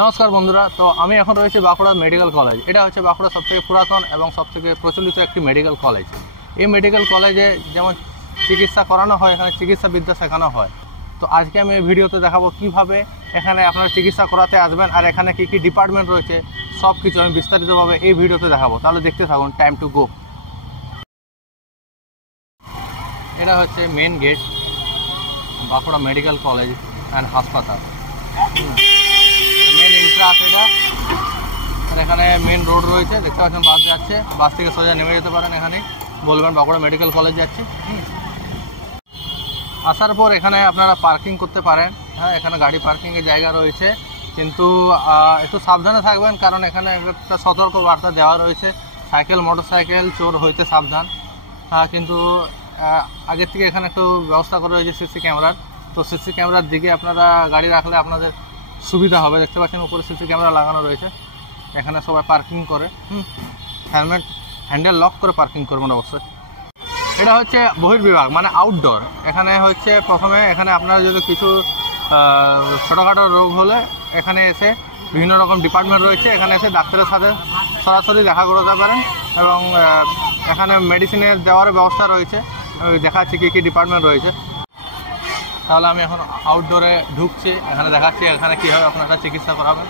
নমস্কার বন্ধুরা, তো আমি এখন রয়েছে বাঁকুড়া মেডিকেল কলেজ। এটা হচ্ছে বাঁকুড়া সবথেকে পুরাতন এবং সবথেকে প্রচলিত একটি মেডিকেল কলেজ। এই মেডিকেল কলেজে যেমন চিকিৎসা করানো হয়, এখানে চিকিৎসাবিদ্যা শেখানো হয়। তো আজকে আমি এই ভিডিওতে দেখাবো কিভাবে এখানে আপনারা চিকিৎসা করাতে আসবেন আর এখানে কী কী ডিপার্টমেন্ট রয়েছে সব কিছু আমি বিস্তারিতভাবে এই ভিডিওতে দেখাবো। তাহলে দেখতে থাকুন, টাইম টু গো। এটা হচ্ছে main gate, Bankura medical college and হাসপাতাল। মেন ইন্ট্রা আছে এটা, আর এখানে মেন রোড রয়েছে, দেখতে পাচ্ছেন বাস যাচ্ছে। বাস থেকে সোজা নেমে যেতে পারেন, এখানে বলবেন বাঁকুড়া মেডিকেল কলেজ যাচ্ছি। আসার পর এখানে আপনারা পার্কিং করতে পারেন। হ্যাঁ, এখানে গাড়ি পার্কিংয়ের জায়গা রয়েছে, কিন্তু একটু সাবধানে থাকবেন, কারণ এখানে একটা সতর্ক বার্তা দেওয়া রয়েছে, সাইকেল মোটরসাইকেল চোর হইতে সাবধান। কিন্তু আগের থেকে এখানে একটু ব্যবস্থা করা রয়েছে সিসি ক্যামেরার। তো সিসি ক্যামেরার দিকে আপনারা গাড়ি রাখলে আপনাদের সুবিধা হবে। দেখতে পাচ্ছেন উপরে সিসি ক্যামেরা লাগানো রয়েছে। এখানে সবাই পার্কিং করে, হেলমেট হ্যান্ডেল লক করে পার্কিং করবেন অবশ্যই। এটা হচ্ছে বহির্বিভাগ, মানে আউটডোর। এখানে হচ্ছে প্রথমে এখানে আপনারা যদি কিছু ছোটোখাটো রোগ হলে এখানে এসে বিভিন্ন রকম ডিপার্টমেন্ট রয়েছে, এখানে এসে ডাক্তারের সাথে সরাসরি দেখা করতে পারেন এবং এখানে মেডিসিনের দেওয়ার ব্যবস্থা রয়েছে। দেখাচ্ছি কী কী ডিপার্টমেন্ট রয়েছে। তাহলে আমি এখন আউটডোরে ঢুকছি, এখানে দেখাচ্ছি এখানে কীভাবে আপনারা চিকিৎসা করাবেন।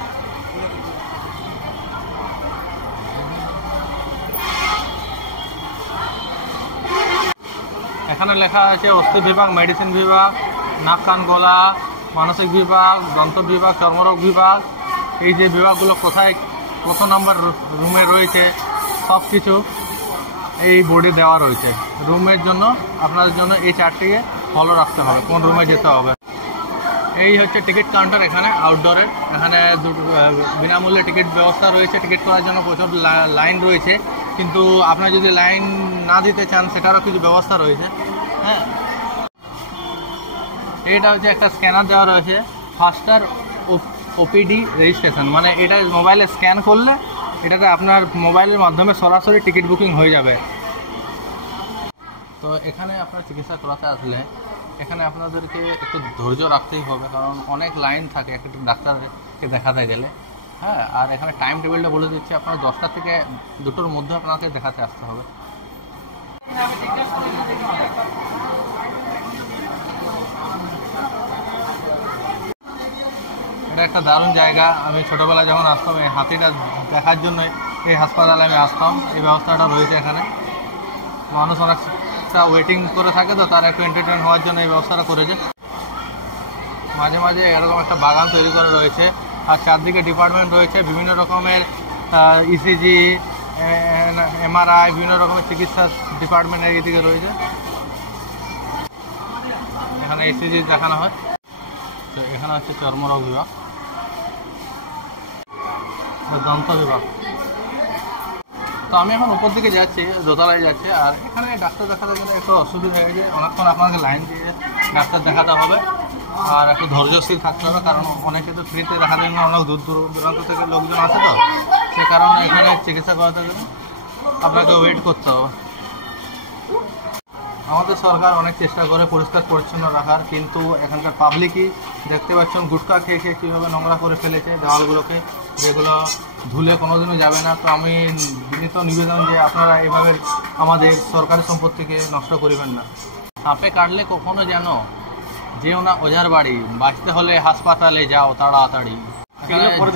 এখানে লেখা আছে অস্থি বিভাগ, মেডিসিন বিভাগ, নাক কান গলা, মানসিক বিভাগ, দন্ত বিভাগ, চর্মরোগ বিভাগ। এই যে বিভাগগুলো কোথায় কত নম্বর রুমে রয়েছে সব কিছু এই বোর্ডে দেওয়া রয়েছে। রুমের জন্য আপনাদের জন্য এই চারটিকে ফলো রাখতে হবে, কোন রুমে যেতে হবে। এই হচ্ছে টিকিট কাউন্টার এখানে আউটডোরের। এখানে বিনামূল্যে টিকিট ব্যবস্থা রয়েছে। টিকিট করার জন্য প্রচুর লাইন রয়েছে, কিন্তু আপনারা যদি লাইন না দিতে চান সেটারও কিছু ব্যবস্থা রয়েছে। হ্যাঁ, এটা হচ্ছে একটা স্ক্যানার দেওয়া রয়েছে, ফাস্টার ওপিডি রেজিস্ট্রেশন। মানে এটা মোবাইলে স্ক্যান করলে এটাতে আপনার মোবাইলের মাধ্যমে সরাসরি টিকিট বুকিং হয়ে যাবে। তো এখানে আপনার চিকিৎসা করাতে আসলে এখানে আপনাদেরকে একটু ধৈর্য রাখতেই হবে, কারণ অনেক লাইন থাকে একটা ডাক্তারকে দেখাতে গেলে। হ্যাঁ, আর এখানে টাইম টেবিলটা বলে দিচ্ছি, আপনার 10টা থেকে 2টোর মধ্যে আপনাকে দেখাতে আসতে হবে। এটা একটা দারুণ জায়গা। আমি ছোটোবেলায় যখন আসতাম এই হাতিটা দেখার জন্য এই হাসপাতালে আমি আসতাম। এই ব্যবস্থাটা রয়েছে এখানে। মানুষ অনেকটা ওয়েটিং করে থাকে, তো তারা একটু এন্টারটেন হওয়ার জন্য এই ব্যবস্থাটা করেছে। মাঝে মাঝে এরকম একটা বাগান তৈরি করা রয়েছে, আর চারদিকে ডিপার্টমেন্ট রয়েছে বিভিন্ন রকমের, ইসিজি, এমআরআই, বিভিন্ন রকমের চিকিৎসা ডিপার্টমেন্ট এইদিকে রয়েছে। এখানে ইসিজি দেখানো হয়। তো এখানে হচ্ছে চর্মরোগ বিভাগ, দন্ত বিভাগ। তো আমি এখন উপর দিকে যাচ্ছি, দোতলায় যাচ্ছি। আর এখানে ডাক্তার দেখাতে গেলে একটু অসুবিধা হয়ে যায়, অনেকক্ষণ আপনাকে লাইন দিয়ে ডাক্তার দেখাতে হবে আর একটু ধৈর্যশীল থাকতে হবে, কারণ অনেকে তো ফ্রিতে দেখাতে গেলে অনেক দূর দূরান্ত থেকে লোকজন আছে, তো সে কারণে এখানে চিকিৎসা করাতে গেলে আপনাকে ওয়েট করতে হবে। আমাদের সরকার অনেক চেষ্টা করে পরিষ্কার পরিচ্ছন্ন রাখার, কিন্তু এখানকার পাবলিকই দেখতে পাচ্ছেন গুটখা খেয়ে খেয়ে কীভাবে নোংরা করে ফেলেছে দেওয়ালগুলোকে, যেগুলো ধুলে কোনোদিনও যাবে না। তো আমি বিনীত নিবেদন যে আপনারা এভাবে আমাদের সরকারি সম্পত্তিকে নষ্ট করবেন না। সাপে কাটলে কখনো যেন যেও না ওঝার বাড়ি, বাঁচতে হলে হাসপাতালে যাও তাড়াতাড়ি।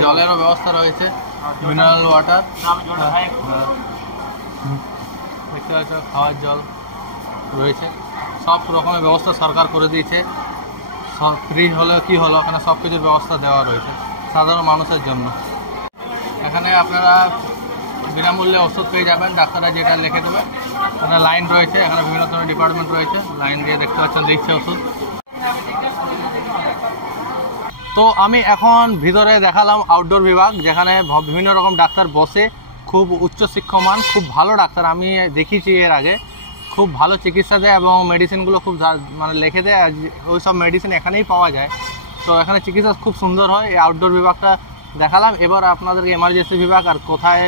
জলেরও ব্যবস্থা রয়েছে, মিনারেল ওয়াটার, দেখতে পাচ্ছ খাওয়ার জল রয়েছে। সব রকমের ব্যবস্থা সরকার করে দিয়েছে। ফ্রি হলে কি হলো, এখানে সব কিছুর ব্যবস্থা দেওয়া রয়েছে সাধারণ মানুষের জন্য। এখানে আপনারা বিনামূল্যে ওষুধ পেয়ে যাবেন, ডাক্তাররা যেটা লিখে দেবে। এখানে লাইন রয়েছে, এখানে বিভিন্ন ধরনের ডিপার্টমেন্ট রয়েছে, লাইন দিয়ে দেখতে পাচ্ছেন দিচ্ছে ওষুধ। তো আমি এখন ভিতরে দেখালাম আউটডোর বিভাগ, যেখানে বিভিন্ন রকম ডাক্তার বসে, খুব উচ্চ শিক্ষমান, খুব ভালো ডাক্তার। আমি দেখিয়েছি এর আগে, খুব ভালো চিকিৎসা দেয় এবং মেডিসিনগুলো খুব মানে লিখে দেয়। ওই সব মেডিসিন এখানেই পাওয়া যায়। তো এখানে চিকিৎসা খুব সুন্দর হয়। এই আউটডোর বিভাগটা দেখালাম। এবার আপনাদেরকে এমার্জেন্সি বিভাগ আর কোথায়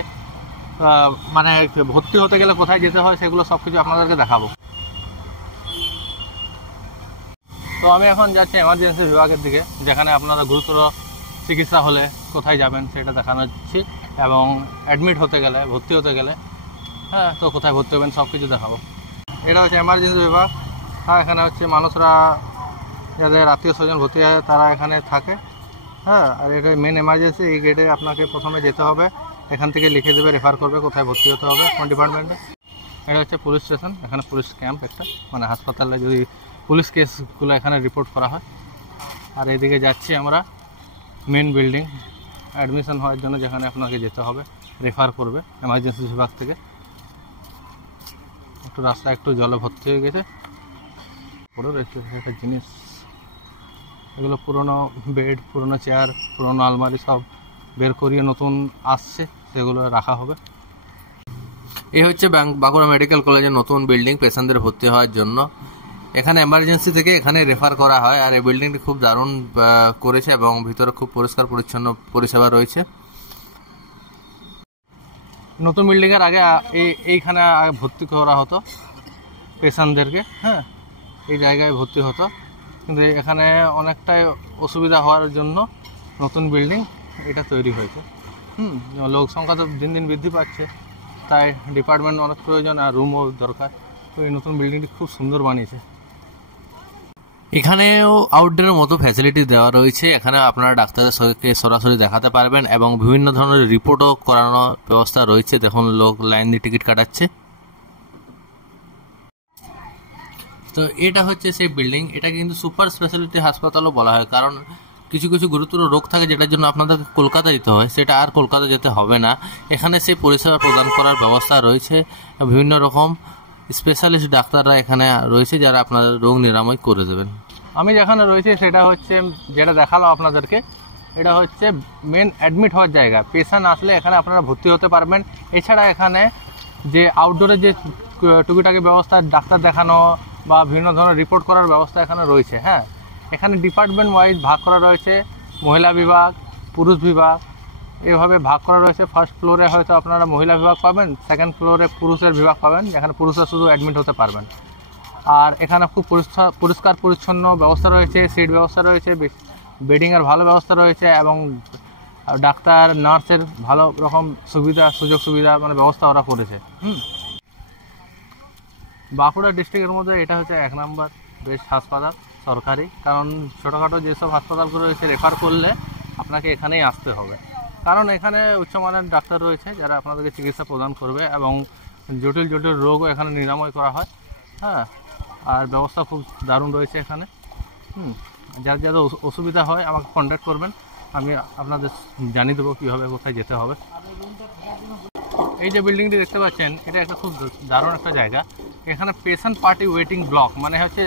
মানে ভর্তি হতে গেলে কোথায় যেতে হয় সেগুলো সব কিছু আপনাদেরকে দেখাবো। তো আমি এখন যাচ্ছি এমার্জেন্সি বিভাগের দিকে, যেখানে আপনারা গুরুতর চিকিৎসা হলে কোথায় যাবেন সেটা দেখাচ্ছি, এবং অ্যাডমিট হতে গেলে, ভর্তি হতে গেলে হ্যাঁ তো কোথায় ভর্তি হবেন সব কিছু দেখাবো। এটা হচ্ছে এমার্জেন্সি বিভাগ। হ্যাঁ, এখানে হচ্ছে মানুষরা যাদের আত্মীয় স্বজন ভর্তি হয় তারা এখানে থাকে। হ্যাঁ, আর এটা মেন এমার্জেন্সি। এই গেটে আপনাকে প্রথমে যেতে হবে, এখান থেকে লিখে দেবে, রেফার করবে কোথায় ভর্তি হতে হবে, কোন ডিপার্টমেন্টে। এটা হচ্ছে পুলিশ স্টেশন, এখানে পুলিশ ক্যাম্প একটা, মানে হাসপাতালে যদি পুলিশ কেসগুলো এখানে রিপোর্ট করা হয়। আর এদিকে যাচ্ছি আমরা মেন বিল্ডিং, অ্যাডমিশন হওয়ার জন্য যেখানে আপনাকে যেতে হবে, রেফার করবে এমার্জেন্সি বিভাগ থেকে। একটু রাস্তা একটু জলে ভর্তি হয়ে গেছে, পুরো একটা জিনিস, এগুলো পুরনো বেড, পুরনো চেয়ার, পুরনো আলমারি সব বের করিয়ে নতুন আসছে, সেগুলো রাখা হবে। এই হচ্ছে বাঁকুড়া মেডিকেল কলেজের নতুন বিল্ডিং পেশেন্টদের ভর্তি হওয়ার জন্য। এখানে এমার্জেন্সি থেকে এখানে রেফার করা হয়। আর এই বিল্ডিংটি খুব দারুণ করেছে এবং ভিতরে খুব পরিষ্কার পরিচ্ছন্ন পরিষেবা রয়েছে। নতুন বিল্ডিংয়ের আগে এইখানে ভর্তি করা হতো পেশেন্টদেরকে। হ্যাঁ, এই জায়গায় ভর্তি হতো, কিন্তু এখানে অনেকটাই অসুবিধা হওয়ার জন্য নতুন বিল্ডিং এটা তৈরি হয়েছে। লোক সংখ্যা তো দিন দিন বৃদ্ধি পাচ্ছে, তাই ডিপার্টমেন্ট অনেক প্রয়োজন, আর রুমও দরকার। তো এই নতুন বিল্ডিংটি খুব সুন্দর বানিয়েছে। এখানেও আউটডোরের মতো ফ্যাসিলিটি দেওয়া রয়েছে। এখানে আপনারা ডাক্তারের সঙ্গে সরাসরি দেখাতে পারবেন এবং বিভিন্ন ধরনের রিপোর্টও করানোর ব্যবস্থা রয়েছে। দেখুন, লোক লাইন দিয়ে টিকিট কাটাচ্ছে। তো এটা হচ্ছে সেই বিল্ডিং। এটা কিন্তু সুপার স্পেশালিটি হাসপাতালও বলা হয়, কারণ কিছু কিছু গুরুতর রোগ থাকে যেটার জন্য আপনাদেরকে কলকাতা যেতে হয়, সেটা আর কলকাতা যেতে হবে না। এখানে সেই পরিষেবা প্রদান করার ব্যবস্থা রয়েছে। বিভিন্ন রকম স্পেশালিস্ট ডাক্তাররা এখানে রয়েছে যারা আপনাদের রোগ নিরাময় করে দেবেন। আমি যেখানে রয়েছি সেটা হচ্ছে, যেটা দেখালাম আপনাদেরকে, এটা হচ্ছে মেন অ্যাডমিট হওয়ার জায়গা। পেশেন্ট আসলে এখানে আপনারা ভর্তি হতে পারবেন। এছাড়া এখানে যে আউটডোরে যে টুকিটাকি ব্যবস্থা, ডাক্তার দেখানো বা বিভিন্ন ধরনের রিপোর্ট করার ব্যবস্থা এখানে রয়েছে। হ্যাঁ, এখানে ডিপার্টমেন্ট ওয়াইজ ভাগ করা রয়েছে, মহিলা বিভাগ, পুরুষ বিভাগ, এভাবে ভাগ করা রয়েছে। ফার্স্ট ফ্লোরে হয়তো আপনারা মহিলা বিভাগ পাবেন, সেকেন্ড ফ্লোরে পুরুষের বিভাগ পাবেন, যেখানে পুরুষরা শুধু অ্যাডমিট হতে পারবেন। আর এখানে খুব পরিষ্কার পরিচ্ছন্ন ব্যবস্থা রয়েছে, সিট ব্যবস্থা রয়েছে, বেডিংয়ের ভালো ব্যবস্থা রয়েছে, এবং ডাক্তার নার্সের ভালো রকম সুযোগ সুবিধা মানে ব্যবস্থা ওরা করেছে। বাঁকুড়া ডিস্ট্রিক্টের মধ্যে এটা হচ্ছে 1 নম্বর বেস্ট হাসপাতাল সরকারি, কারণ ছোটোখাটো যেসব হাসপাতালগুলো রয়েছে রেফার করলে আপনাকে এখানেই আসতে হবে, কারণ এখানে উচ্চমানের ডাক্তার রয়েছে যারা আপনাদেরকে চিকিৎসা প্রদান করবে, এবং জটিল জটিল রোগও এখানে নিরাময় করা হয়। হ্যাঁ, আর ব্যবস্থা খুব দারুণ রয়েছে এখানে। যার যাদের অসুবিধা হয় আমাকে কন্ট্যাক্ট করবেন, আমি আপনাদের জানিয়ে দেবো কীভাবে কোথায় যেতে হবে। এই যে বিল্ডিংটি দেখতে পাচ্ছেন, এটা একটা খুব দারুণ একটা জায়গা। এখানে পেশেন্ট পার্টি ওয়েটিং ব্লক, মানে হচ্ছে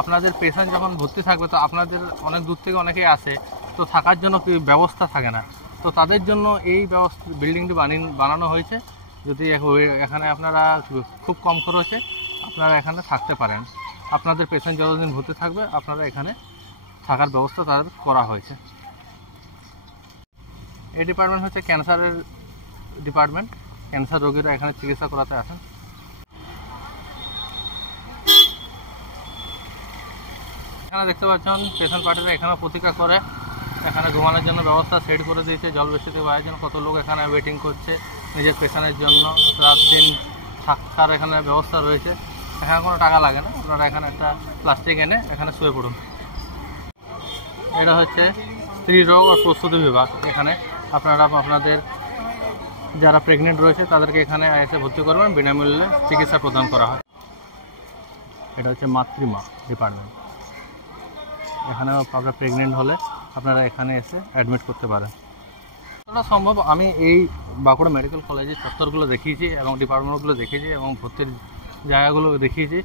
আপনাদের পেশেন্ট যখন ভর্তি থাকবে, তো আপনাদের অনেক দূর থেকে অনেকেই আসে, তো থাকার জন্য কি ব্যবস্থা থাকে না, তো তাদের জন্য এই বিল্ডিংটি বানানো হয়েছে। যদি এখানে আপনারা খুব কম খরচে আপনারা এখানে থাকতে পারেন, আপনাদের পেশেন্ট যতদিন ভর্তি থাকবে আপনারা এখানে থাকার ব্যবস্থা তাদের করা হয়েছে। এই ডিপার্টমেন্ট হচ্ছে ক্যান্সারের ডিপার্টমেন্ট, ক্যান্সার রোগীরা এখানে চিকিৎসা করাতে আসেন। এখানে দেখতে পাচ্ছেন পেশেন্ট পার্টিরা এখানে প্রতীক্ষা করে, এখানে ঘুমানোর জন্য ব্যবস্থা সেট করে দিয়েছে। জল বৃষ্টি থেকে বাইরের জন্য কত লোক এখানে ওয়েটিং করছে নিজের পেশেন্টের জন্য, রাত দিন থাকার এখানে ব্যবস্থা রয়েছে। এখানে কোনো টাকা লাগে না, আপনারা এখানে একটা প্লাস্টিক এনে এখানে শুয়ে পড়ুন। এটা হচ্ছে স্ত্রী রোগ ও প্রস্তুতি বিভাগ। এখানে আপনারা আপনাদের যারা প্রেগনেন্ট রয়েছে তাদেরকে এখানে এসে ভর্তি করবেন, বিনামূল্যে চিকিৎসা প্রদান করা হয়। এটা হচ্ছে মাতৃমা ডিপার্টমেন্ট। এখানেও আপনারা প্রেগনেন্ট হলে আপনারা এখানে এসে অ্যাডমিট করতে পারেন। যতটা সম্ভব আমি এই বাঁকুড়া মেডিকেল কলেজের চত্বরগুলো দেখিয়েছি এবং ডিপার্টমেন্টগুলো দেখিয়েছি এবং ভর্তির জায়গাগুলো দেখিয়েছি।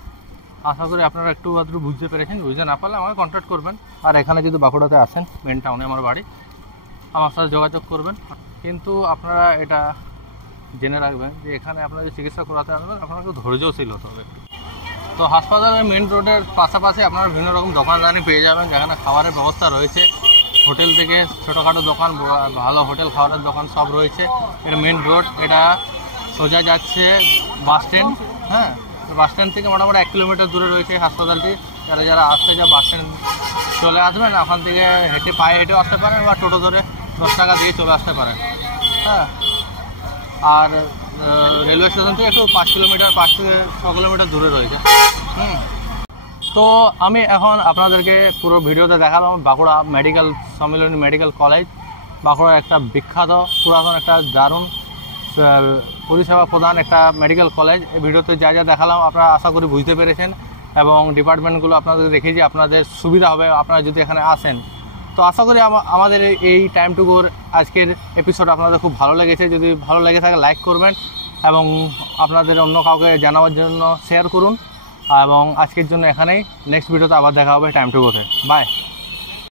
আশা করি আপনারা একটু আধটু বুঝতে পেরেছেন। বুঝতে না পারলে আমাকে কন্ট্যাক্ট করবেন। আর এখানে যদি বাঁকুড়াতে আসেন, মেন টাউনে আমার বাড়ি, আমার সাথে যোগাযোগ করবেন। কিন্তু আপনারা এটা জেনে রাখবেন যে এখানে আপনারা যে চিকিৎসা করাতে আসবেন আপনাকে ধৈর্যশীল হতে হবে। তো হাসপাতালের মেন রোডের পাশাপাশি আপনারা বিভিন্ন রকম দোকানদানি পেয়ে যাবেন, যেখানে খাবারের ব্যবস্থা রয়েছে। হোটেল থেকে ছোটোখাটো দোকান, ভালো হোটেল খাবারের দোকান সব রয়েছে। এটা মেন রোড, এটা সোজা যাচ্ছে বাস স্ট্যান্ড। হ্যাঁ, বাস স্ট্যান্ড থেকে মোটামুটি 1 কিলোমিটার দূরে রয়েছে এই হাসপাতালটি। যারা আসতে বাস স্ট্যান্ড চলে আসবেন, ওখান থেকে পায়ে হেঁটেও আসতে পারেন বা টোটো ধরে 10 টাকা দিয়ে চলে আসতে পারেন। হ্যাঁ, আর রেলওয়ে স্টেশন থেকে একটু 5 কিলোমিটার 5 থেকে 6 কিলোমিটার দূরে রয়েছে। তো আমি এখন আপনাদেরকে পুরো ভিডিওতে দেখালাম বাঁকুড়া মেডিকেল সম্মিলনী মেডিকেল কলেজ, বাঁকুড়ার একটা বিখ্যাত পুরাতন একটা দারুণ পরিষেবা প্রদান একটা মেডিকেল কলেজ। এই ভিডিওতে যা যা দেখালাম আপনারা আশা করি বুঝতে পেরেছেন এবং ডিপার্টমেন্টগুলো আপনাদেরকে দেখিয়েছি, আপনাদের সুবিধা হবে আপনারা যদি এখানে আসেন। তো আশা করি আমাদের এই টাইম টু গোর আজকের এপিসোড আপনাদের খুব ভালো লেগেছে। যদি ভালো লেগে থাকে লাইক করবেন এবং আপনাদের অন্য কাউকে জানাবার জন্য শেয়ার করুন। এবং আজকের জন্য এখানেই, নেক্সট ভিডিওতে আবার দেখা হবে টাইম টু গোতে। বাই।